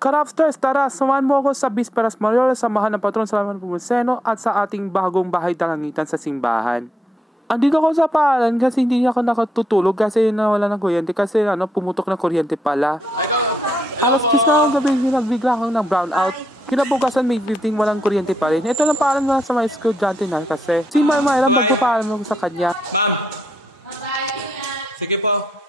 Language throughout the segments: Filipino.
Crafters, tara, samahan mo ako sa Bisperas Mayores, samahan ng patron sa Laman Pumuseno at sa ating bagong bahay talangitan sa simbahan. Andito ako sa pahalan kasi hindi ako nakatutulog kasi nawala ng kuryente kasi pumutok ng kuryente pala. Alas 10 na ang gabi, nagbigla akong ng brownout. Kinabukasan May 15 walang kuryente pa rin. Ito lang paalam na sa mga estudyante na kasi si Mayra magpapaalam ako sa kanya. Sige po.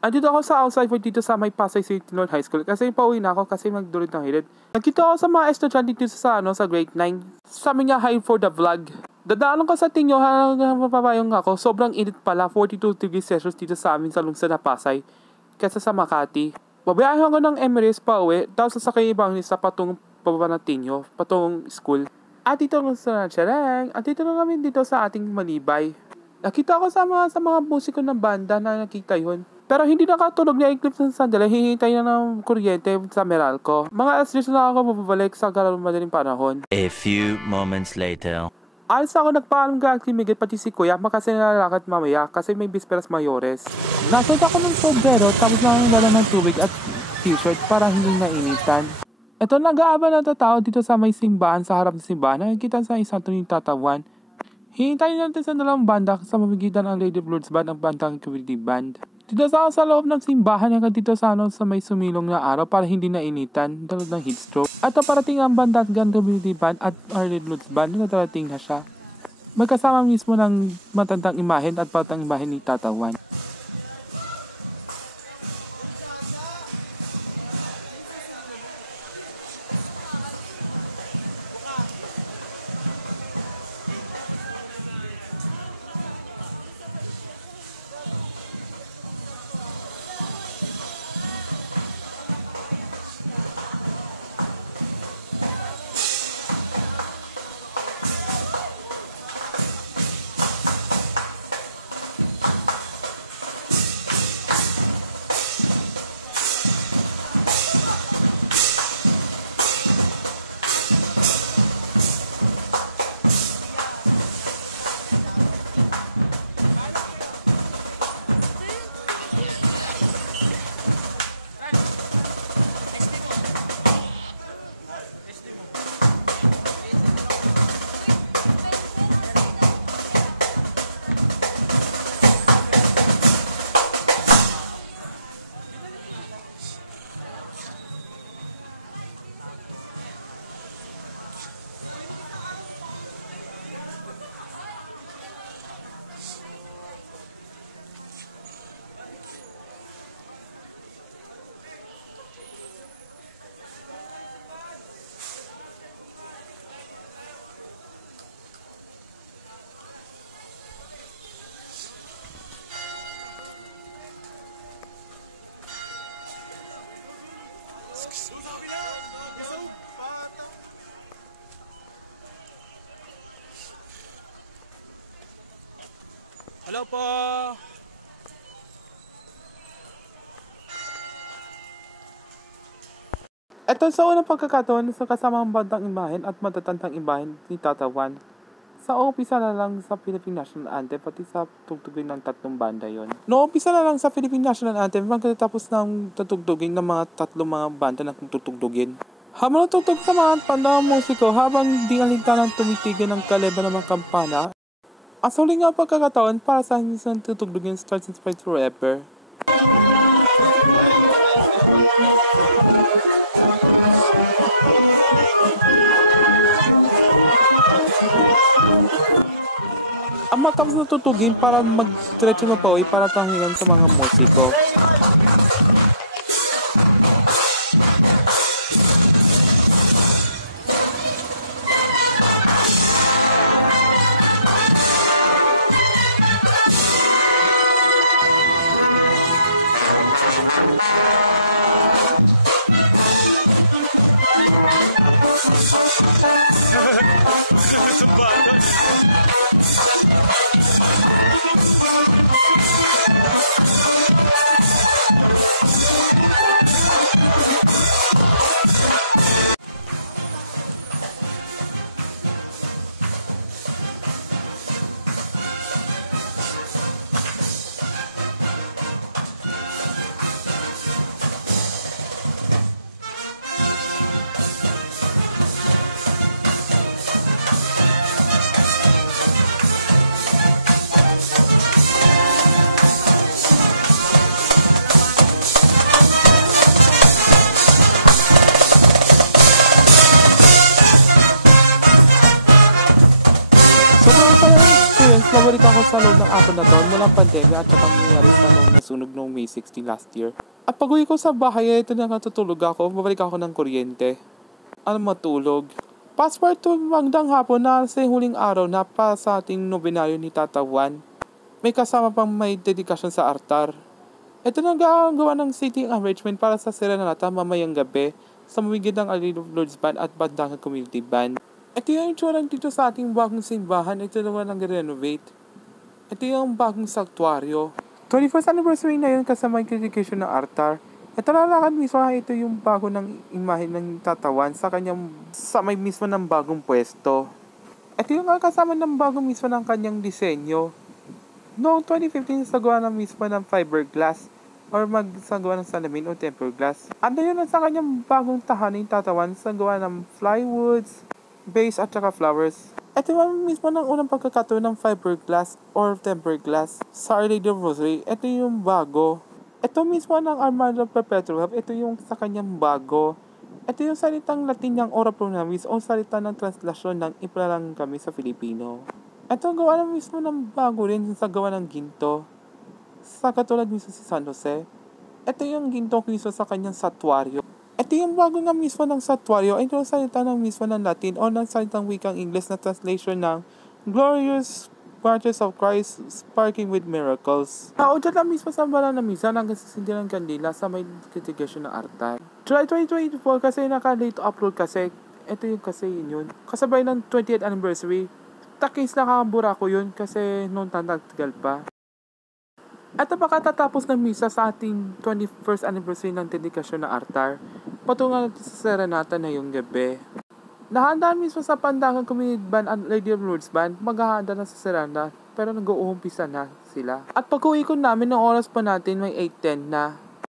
Andito ako sa outside for dito sa may Pasay City North High School kasi pauwi na ako kasi magdulog ng hirit. Nagkita ako sa mga estudyante dito sa grade 9. Sabi niya hi for the vlog. Dadaanan ko sa Tinyo hanggang mapabayong ako. Sobrang init pala, 42 degrees Celsius dito sa amin sa lungsod na Pasay kaysa sa Makati. Babayahan ko ng Emirates pa uwi, tapos sasakay ibang sa patungong pababa ng Tinyo, patungong school. At dito nga sa Chareng, at dito na kami dito sa ating Malibay. Nakita ko sa mga musiko ng banda na nakita yun. Pero hindi nakatulog na eclipse ng sandali, hihintay na ng kuryente sa Meralco. Mga alas 10 na ako mababalik sa madaling panahon. A few moments later. Alas ako nagpaalam ka at Miguel pati si Kuya kasi nalalakad mamaya kasi may Bisperas Mayores. Nasod ako ng sobrero tapos lang wala ng tubig at t-shirt para hindi nainitan. Ito nag-aaba na tao dito sa may simbahan sa harap ng simbahan. Nakikita sa isang tuwing tatawan. Hihintayin natin sa dalawang banda sa mamigitan ng Lady of Lourdes Band ang bandang Community Band. Dito sa loob ng simbahan hanggang dito sa may sumilong na araw para hindi nainitan dahil ng heat stroke. At parating ang banda at Community Band at Our Lady of Lourdes Band na darating na siya. Magkasama mismo ng matandang imahen at patang imahen ni Tatawan. Hello po. Ito sa unang pagkakataon sa kasama ang bandang imahen at matatandang imahen ni Tatawan. Sa umpisa na lang sa Philippine National Anthem pati sa tugtugin ng tatlong banda yon. Umpisa na lang sa Philippine National Anthem pagkatapos ng tutugtugin ng mga tatlong mga banda na tutugtugin. Habang natutug sa mga bandang musiko habang di alintanang tumitigil ng kaleba ng mga kampana. Ang suling nga pagkakataon para sa isang tutugtugin Stars and Spread Forever. Ang matapos na tutugin para mag-stretch mo pa para tangingan sa mga musiko. pala ng experience, mabalik ako sa loob ng 4 na taon mulang pandemya at saka nangyari sa nung nasunog noong May 16 last year. At pag-uwi ko sa bahay, ito na natutulog ako, mabalik ako ng kuryente. Matulog. Passport to magdang hapon na sa huling araw na pa sa ating nobenaryo ni Tata Juan. May kasama pang may dedikasyon sa altar. Ito na gagawa ng seating arrangement para sa serenata mamayang gabi sa mawigid ng Our Lady of Lourdes Band at Bandangan Community Band. Ito yung itsura dito sa ating bagong simbahan. Ito naman ang renovate. Ito yung bagong sanctuaryo. 21st anniversary na yun kasama yung dedication ng altar. Ito lalakad mismo, ito yung bago ng imahe ng tatawan sa kanyang sa may mismo ng bagong pwesto. Ito yung kasama ng bagong mismo ng kanyang disenyo. Noong 2015, sagawa ng mismo ng fiberglass or magsagawa ng salamin o tempered glass. Ando yun sa kanyang bagong tahanan tatawan sa gawa ng flywoods, base at saka flowers. Ito yung mismo ng unang pagkakataon ng fiberglass or tempered glass sa Our Lady of Rosary. Ito yung bago. Ito mismo ng Armada Perpetual. Ito yung sa kanyang bago. Ito yung salitang Latin ng Ora Pro Nobis o salita ng translasyon ng Ipalalang kami sa Filipino. Ito ang gawa ng mismo ng bago rin sa gawa ng ginto. Sa katulad mismo si San Jose. Ito yung ginto mismo sa kanyang satuaryo. Ito yung bago nga mismo ng satuaryo. Ito yung salita ng mismo ng Latin o ng salitang wikang English na translation ng Glorious Martyrs of Christ Sparking with Miracles. Naudyan lang mismo sa bala na misa ng kasisindi ng kandila sa may dedication ng altar. July 2024 kasi naka-late upload kasi. Ito yung kasi yun. Kasabay ng 20th anniversary. Takis nakakabura ko yun kasi noong tatagal pa. At napakatatapos ng misa sa ating 21st anniversary ng dedikasyon ng altar, patungan natin sa serenata na yung gabi. Nahandaan mismo sa Pandangan Community Band at Lady of Lourdes Band, maghahanda na sa serenata pero nag-uumpisa na sila. At pag-uwi ko namin ng oras pa natin may 8:10 na.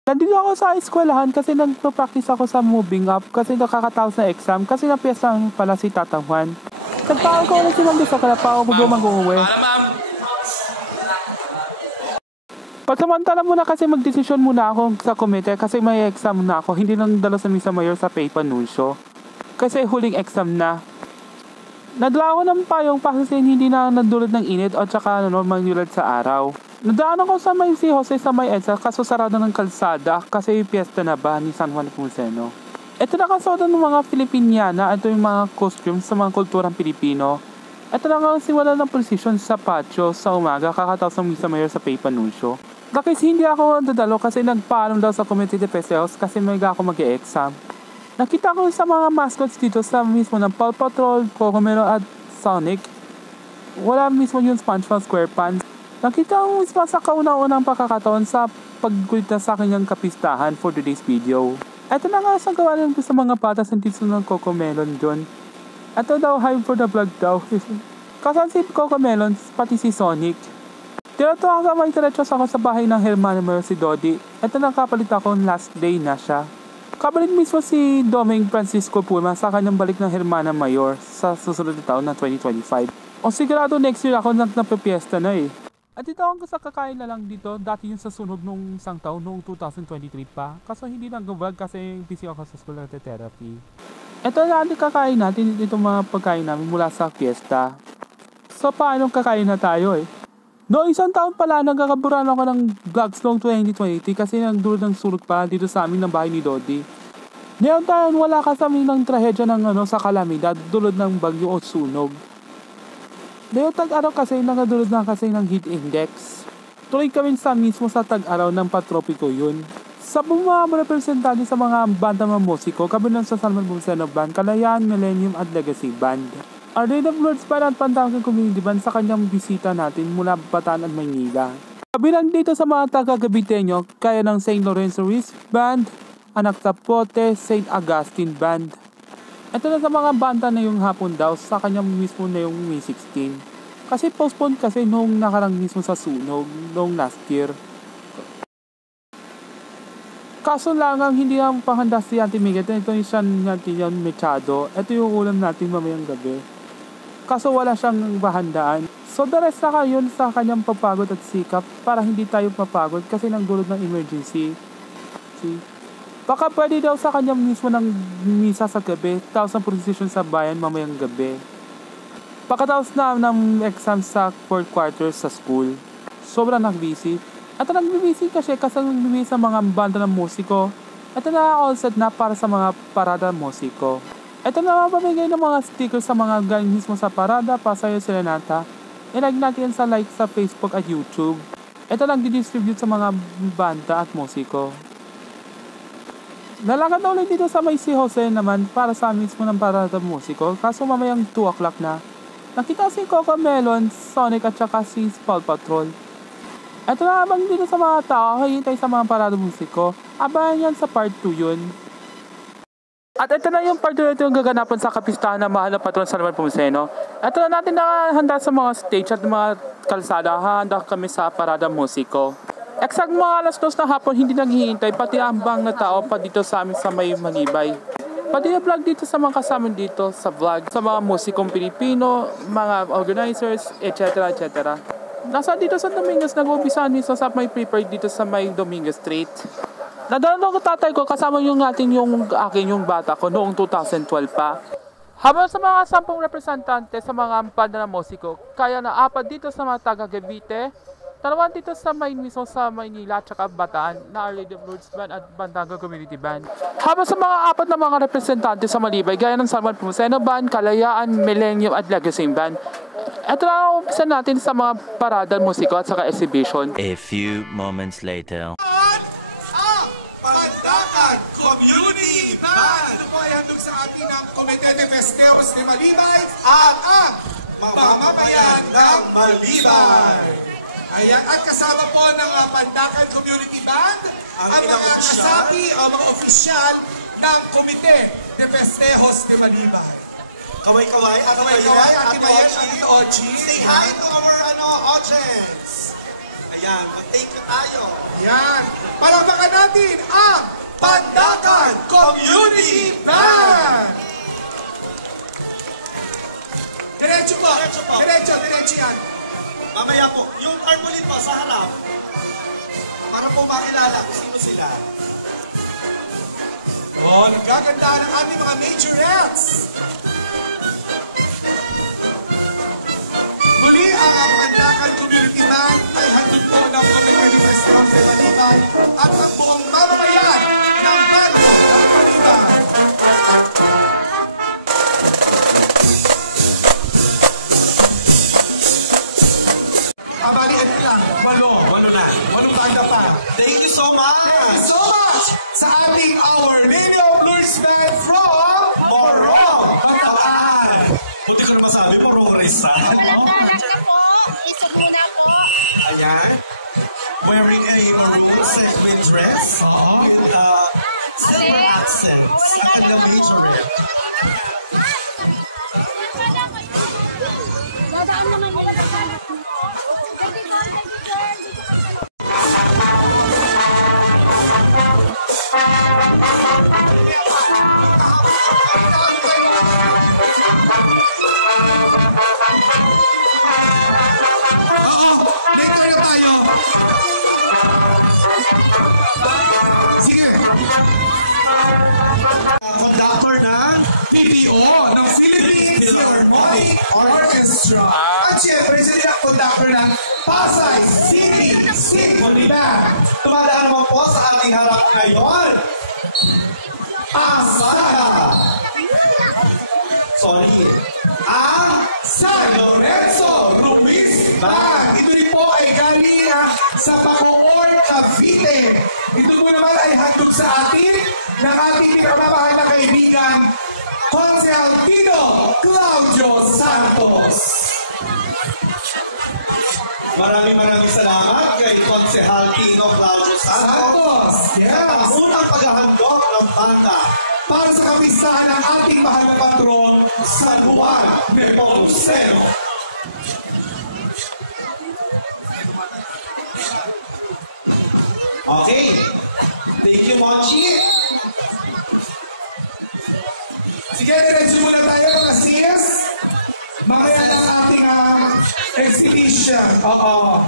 Nandito ako sa eskwelahan kasi nagpa-practice ako sa moving up kasi nakakataos na exam kasi napiyasang pala si Tata Juan. Nagpakaw ko ulit silang gusto kaya pa ako mag-uuwi. Pagsamantala muna kasi magdesisyon muna ako sa komite kasi may exam na ako. Hindi lang dala sa misa mayor sa paper nuncio. Kasi huling exam na. Nadala ako ng payong kasi hindi na nadulad ng init o tsaka mangyulad sa araw. Nadaan ako sa may si Jose sa may EDSA kaso sarado ng kalsada kasi piyesta na ba ni San Juan Nepomuceno. Ito nakasuot ng mga Filipiniana. Ito yung mga costumes sa mga kulturang Pilipino. Ito lang ang simula ng position sa patio sa umaga kakataos ng misa mayor sa paper nuncio. Kasi hindi ako dadalo kasi nagpaalam daw sa Community de Peseos kasi may ako mag-e-exam. Nakita ko sa mga mascots dito sa mismo ng Paw Patrol, Cocomelo at Sonic. Wala mismo yung SpongeBob SquarePants. Nakita ko mismo sa kauna-unang pagkakataon sa paggulit na sa kanyang kapistahan for today's video. Ito na nga sa gawa ko sa mga patas ng dito ng Cocomelon dyan. Ito daw, hype for the vlog daw. Kasan si Cocomelon, pati si Sonic. Dito ako may diretso ako sa bahay ng Hermano Mayor si Dodi. Ito nakapalit ako last day na siya. Kapalit mismo si Doming Francisco Puma sa kanyang balik ng Hermana Mayor sa susunod na taon na 2025. O sigurado next year ako napapiesta na eh. At ito ang sa kakain na lang dito, dati yung sa sunog nung isang taon, noong 2023 pa. Kaso hindi nag-vlog kasi busy ako sa school of therapy. Ito na ang kakain natin, itong mga pagkain namin mula sa fiesta. So paano kakain na tayo eh? Noong isang taon pala, nagkakaburan ako ng vlogs noong 2020 kasi nagdulot ng sunog pa dito sa amin ng bahay ni Dodi. Ngayon tayo, wala kasama ng trahedya ng sa kalamidad, dulot ng bagyo o sunog. Ngayon tag-araw kasi, nakadulot na kasi ng heat index. Tuloy kami sa mismo sa tag-araw ng patropiko yun. Sa mga representante sa mga banda ng musiko, kabilang sa San Nepomuceno Band, Kalayaan, Millennium at Legacy Band. Our Lady of Lourdes Band at Pandangan Community Band sa kanyang bisita natin mula Bataan at Maynila. Kabilang dito sa mga taga-Gabiteño, kaya ng St. Lorenzo Ruiz Band, Anak Tapote, St. Augustine Band. Ito na sa mga banda na yung hapon daw sa kanyang mismo na yung May 16. Kasi postponed kasi nung nakarang mismo sa sunog, nung last year. Kaso lang ang hindi ang panghanda si Auntie Miguel, ito yung San Antonio Machado. Ito yung ulam natin mamayang gabi. Kaso wala siyang bahandaan. So the rest na yun sa kanyang papagod at sikap para hindi tayo mapagod kasi nang dulot ng emergency. Baka pwede daw sa kanyang mismo ng misa sa gabi, tapos ang procession sa bayan mamayang gabi. Pagkatapos na ng exam sa 4th quarter sa school, sobrang nag-busy. At nag-busy kasi nag-busy sa mga banda ng musiko. Ito na all set na para sa mga parada musiko. Ito na mapamigay ng mga stickers sa mga galing mismo sa parada, Pasayo Serenata. I-like natin sa Facebook at YouTube. Ito lang didistribute sa mga banda at musiko. Lalakad na ulit dito sa may si Jose naman para sa mismo ng parada musiko. Kaso mamayang 2 o'clock na. Nakita si Coco Melon, Sonic at saka si Paw Patrol. Ito na habang dito sa mga tao, hihintay sa mga parada musiko. Abangan yan sa part 2 yun. At ito na yung part 2 yung gaganapan sa kapistahan ng mahal na patron sa San Pomuceno. Ito na natin nakahanda sa mga stage at mga kalsada. Hahanda kami sa parada musiko. Exact mga alas 2 na hapon, hindi naghihintay, pati ambang na tao pa dito sa amin sa may Manibay. Pati na vlog dito sa mga kasama dito sa vlog, sa mga musikong Pilipino, mga organizers, etc. etc. Nasa dito sa Dominguez, nag-uumpisahan mismo sa may prepared dito sa may Dominguez Street. Nadala ko tatay ko, kasama yung yung bata ko noong 2012 pa. Habang sa mga 10 representante sa mga banda ng musiko, kaya na 4 dito sa mga taga Cavite, 2 dito sa may mismo sa Maynila at saka Bataan na Our Lady of Lourdes Band at Bandaga Community Band. Habang sa mga 4 na mga representante sa Malibay, gaya ng San Pomuceno Band, Kalayaan, Millennium at Legacy Band. Ito na ang umpisa natin sa mga parada musiko at saka exhibition. A few moments later. Pandakan Community Band! Ito po ay handog sa atin ng Comité de Festejos de Malibay at ang mamamayan ng Malibay. Ayan, at kasama po ng Pandakan Community Band ang mga kasabi o mga opisyal ng Comité de Festejos de Malibay. Kaway-kaway, Ate Ochi. Say hi to our audience. Ayan, mag-take tayo. Ayan. Palakpakan natin ang Pandakan Community Band! Diretso po. Diretso yan. Mamaya po, yung tarpaulin po sa harap. Para po makilala kung sino sila. Oh, nagkagandahan ng ating mga majorettes. Muli ang Pandakan Community Band ay handog po ng Comité de Festejos de Malibay at ang buong mamamayan ng baryo ng Malibay. Abali, ano lang? 8 na. 8 banda pa. Thank you so much! So much sa ating Our Lady of Lourdes Band from Morong, Bataan. Hindi ko na masabi, Mororesa. Ayan. Wearing a maroon sequin dress with silver accents at the majorette. Dadaan naman nila. Later na tayo. Sige. Conductor na PPO ng Philippines Philharmonic Orchestra. At syempre, sila ang conductor ng Pasay City Symphony Band. tumadaan naman po sa ating harap ngayon. Asaka. Sorry. Ang San Lorenzo Ruiz Band. Ito rin po ay galing sa Bacoor, Cavite. Ito po naman ay handog sa atin ng ating pinamamahal na kaibigan, Consehal Tito Claudio Santos. maraming salamat kay Consehal Tino Claudio Santos Santos, sa yes. pangsunang paghahandog ng banda Para sa kapistahan ng ating mahal na patron, San Juan Nepomuceno. Okay. Thank you, Monchi. Sige, diretso muna tayo mga sis. Mamaya ng ating exhibition. Oo.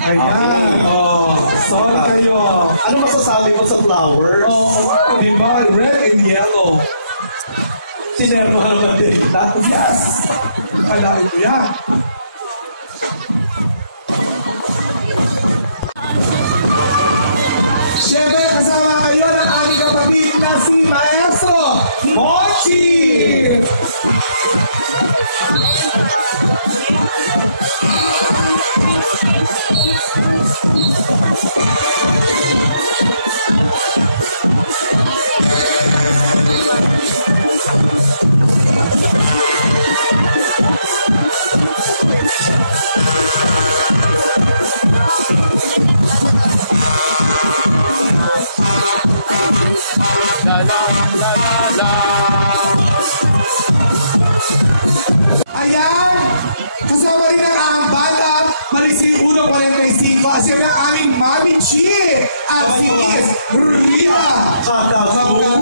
Ayan. Oh, sorry kayo. Ano masasabi mo sa flowers? Oo, di ba? Red and yellow. Sinerno ka naman din kita. Yes. Akalain mo yan. Siyempre, kasama ngayon ang aming kapatid na si Maestro Mochi! La la la la la. Ayan! Kasama rin ang aming banda, Marisil 145, at siyempre ang aming Mami Chi at si Miss Rita Katakutan!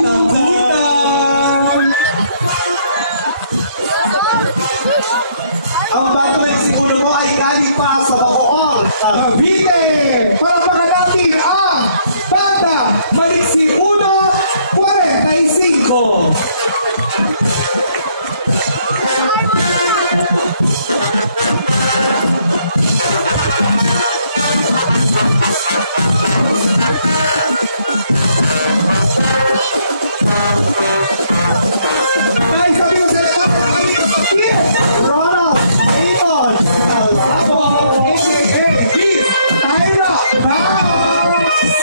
Ang banda Marisil 1 mo ay galing pa sa Bacoor. Cavite! Para natin ang banda Marisil 145! Guys, sabi ko sa lahat, ay kapatid! Ronald, Ion, AKA Miss Tyra Banks!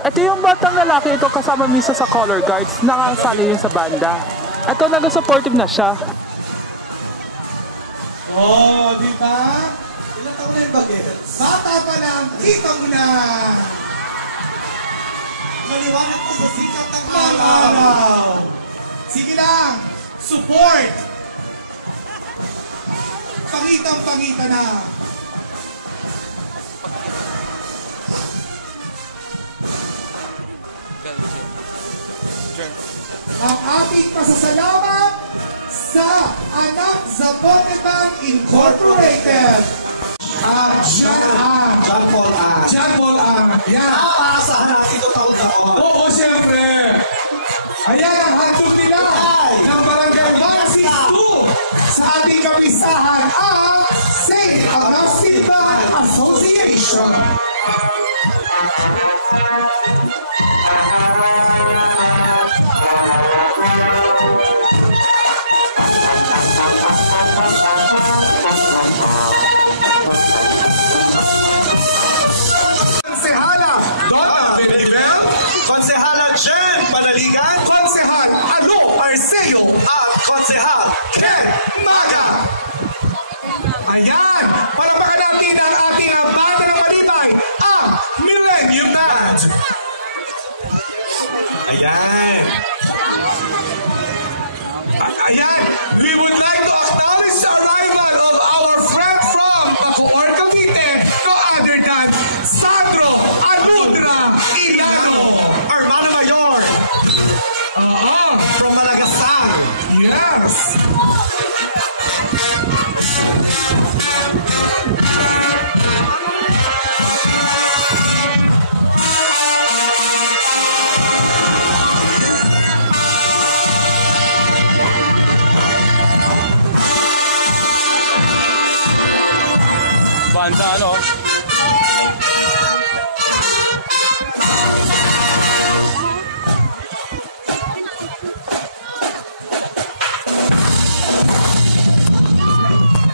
Ito yung batang lalaki, ito kasama mismo sa color guards, nakasali yun sa banda. Ito, nag-supportive na siya. Oh, di ba? ilang taon na yung bagets? Bata pa lang, kita mo na! Maliwanag po sa sikat ng Ang araw. araw! Sige lang, support! Pangitang-pangita na! Ang ating pasasalamat sa Anak Zapote Bank Incorporated. John Paul A. John Paul Ang. Yan. Para sa anak ito taon-taon. Oo, siyempre. Ayan ang handog nila ng Barangay 162 sa ating kapisahan ang St. Augustine Bank Association. Konsehala Donna Benibel, Konsehala Jen Manaligan Konsehal Alo Arceo, at Konsehal Ken Maga. Ayan, palapakan natin ang ating banda ng Malibay, ang Millennium Band. Ayan. Ayan, we would like to acknowledge the arrival of our friend from Bacoor, Cavite, no other than Sandro Aludra Ilago. Armada Mayor from Malagasan. Yes. Banda, ano?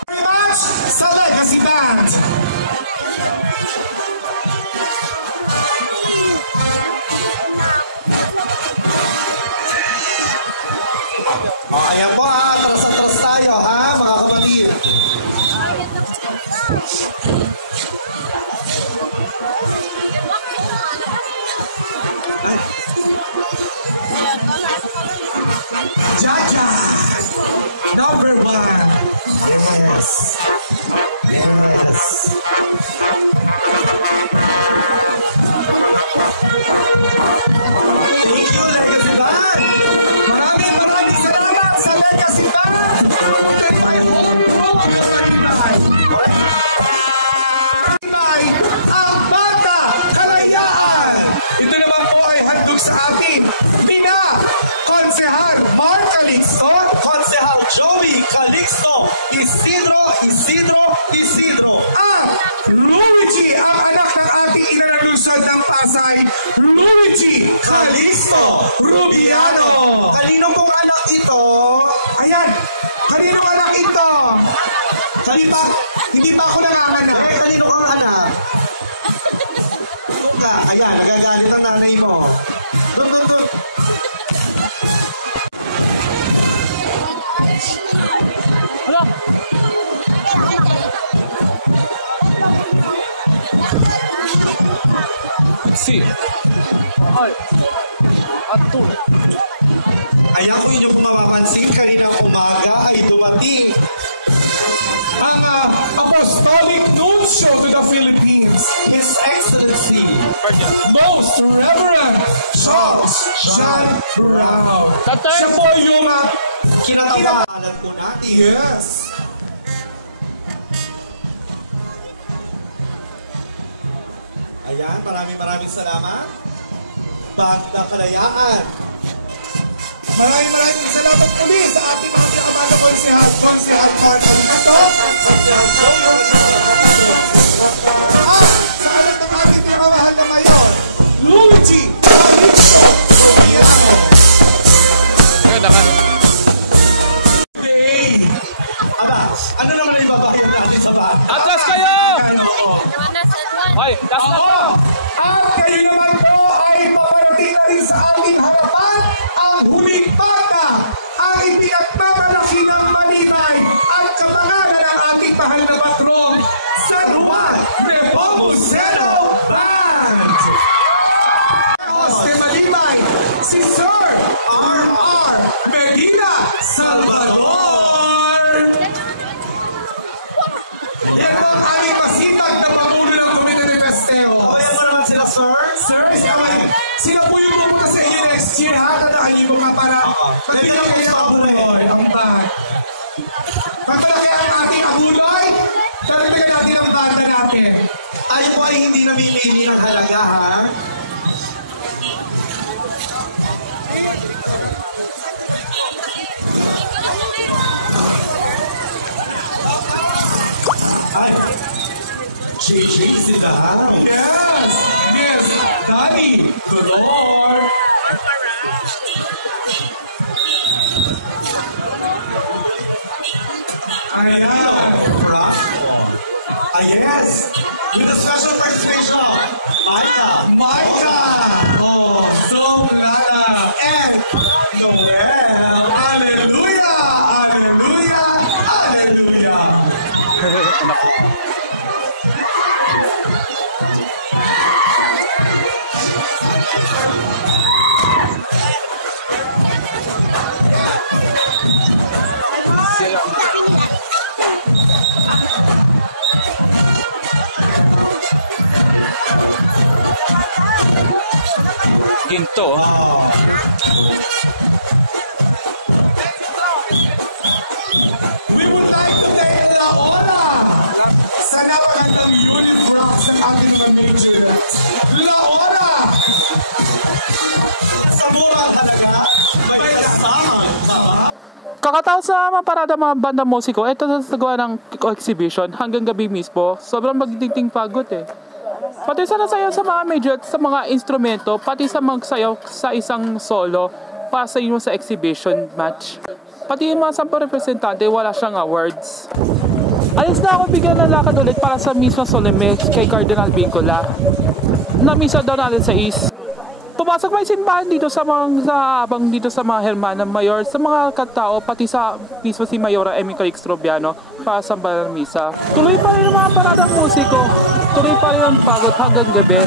Very much sa Legacy Band. O, ayan po ha. Atras-atras tayo ha, mga kapatid. Jaja, number 1. Yes. Yes. Thank you, Legacy Band. Maraming salamat sa Legacy Band. Ito yung ito. Ayan! Kanino anak ito? Hindi pa ako nanganganak. Eh, kanino ka anak? Ito ka. Ayan, nagagalit ang nanay mo. Doon. Hala! Si. Ay. Atul. Ayan, kung inyo kung mapapansin, kaninang umaga ay dumating Ang Apostolic Nuncio to the Philippines, His Excellency Most Reverend Charles John Brown. Tatay! Siya po yung kinatawalan po natin. yes. Ayan, maraming salamat. Banda Kalayaan. Maraming salamat muli sa ating mga pinakamahal konsehal Marcolito. Sa anak ng ating pinakamahal na mayor, Luigi Luciano. Maganda ka. Aba, ano naman ibabayad natin sa bahay? Atlas kayo! Ay, last na to! Ang kayo naman po ay paparating na rin sa ating harapan ang huling bata, ang ipinagmamalaki ng Manibay at kapangalan ng ating mahal na patrong, San Juan Nepomuceno Band. De Manibay, si Sir R.R. Medina Salvador. Yan ang aming masipag na pamuno ng Komite de Festeo. Ayan mo naman sila, sir. Sir, sila po yung pupunta sa inyo next year, ha? Tandaan niyo mga para magbigay kayo ng abuloy. Ang band. Magpalaki ang ating abuloy, karagdagan natin ang banda natin. Tayo po ay hindi namimili ng halaga, ha? Ay, JJ sila, ha? Yes! Yes! Daddy! Galore! Ayan! Yes! With a special participation of Micah, Oh, Somlana! and Noel. Hallelujah! Hallelujah! Hallelujah! Anak ko. Sila. Ginto. We would like to thank La Ola sa napakagandang unit props ng ating mga majors. La Ola! Sa murang halaga, may kasama. Kakatapos sa mga parada mga banda musiko, ito sa gawa ng exhibition hanggang gabi mismo. Sobrang magdingting pagod eh. Pati sa nasayaw sa mga major, sa mga instrumento, pati sa magsayaw sa isang solo para sa inyo sa exhibition match. Pati yung mga 10 representante, wala siyang awards. Alis na ako bigyan ng lakad ulit para sa mismo Soleme kay Cardinal Vincula. Na misa daw natin sa East. Pumasok may simbahan dito sa abang dito sa mga Hermana Mayor, sa mga katao, pati sa mismo si Mayora Emmy Calixtrobiano para sa sambahan ng misa. Tuloy pa rin ang mga paradang musiko, tuloy pa rin ang pagod hanggang gabi.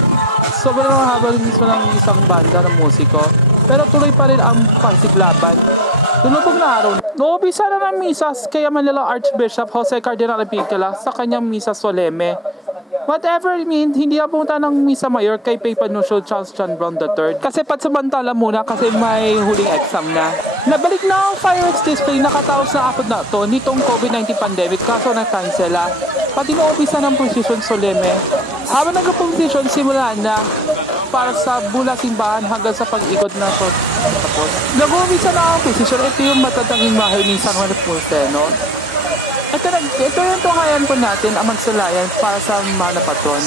Sobrang mahaba rin mismo ng isang banda ng musiko, pero tuloy pa rin ang pasiklaban. Tunubog na araw. Noompisa na ng misas kaya Manila Archbishop Jose Cardinal Vincula sa kanyang misa soleme. Whatever it means, hindi na pumunta ng Misa Mayor kay Papa Nucio Charles John Brown III kasi patsamantala muna kasi may huling exam na. Nabalik na ang fireworks display nakataos na apod na to nitong COVID-19 pandemic kaso na-cancela. Pati na-umpisa ng procession soleme. Habang nag-procession, simula na para sa bula simbahan hanggang sa pag-ikot na tapos. Nag-umpisa na ang procession. Ito yung matatanging mahal ni San Juan Nepomuceno. Ito yung tunghayan po natin ang magsalayan para sa mga patron.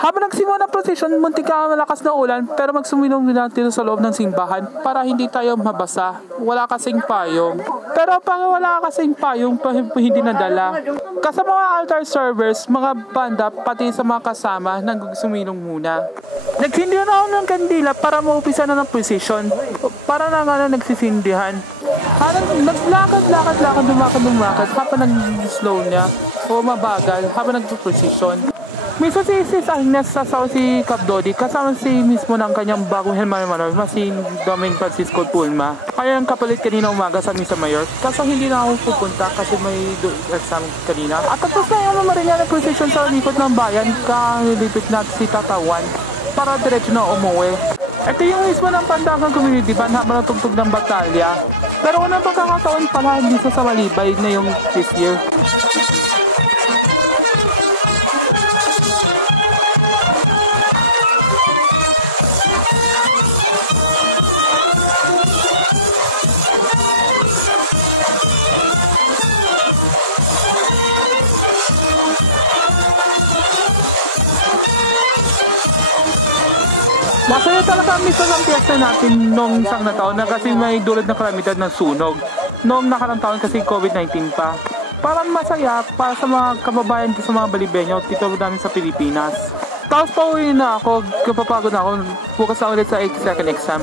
Habang nagsimula ng procession, muntik ka malakas na ulan pero magsuminom natin sa loob ng simbahan para hindi tayo mabasa. Wala kasing payong. Pero pag wala kasing payong, hindi nadala. Kasi mga altar servers, mga banda, pati sa mga kasama, nagsuminom muna. Nagsindihan ako ng kandila para maupisa na ng procession. Para na nga nagsisindihan. Naglakad, lumakad, habang nag-slow niya o mabagal habang nag-procession. Minsan si Sis Agnes sasaw si Cap Dodi kasama si mismo ng kanyang bagong Hermano si Doming Francisco Pulma. Kaya ang kapalit kanina umaga sa Misa Mayor. Kaso hindi na ako pupunta kasi may exam kanina. At tapos na yung Mariana procession sa likod ng bayan kalilipit na si Tatawan para diretso na umuwi. Ito yung mismo ng Pandagang Community Band habang natugtog ng batalya. Pero unang pagkakataon pala hindi sa Malibay na yung this year. Masaya talaga ang misa ng piyesta natin noong isang na taon na kasi may dulot na kalamidad ng sunog. Noong nakarang taon kasi COVID-19 pa. Parang masaya para sa mga kababayan sa mga Balibenyo dito namin sa Pilipinas. Tapos pauwi na ako, kapapagod na ako, bukas na ulit sa 82nd exam.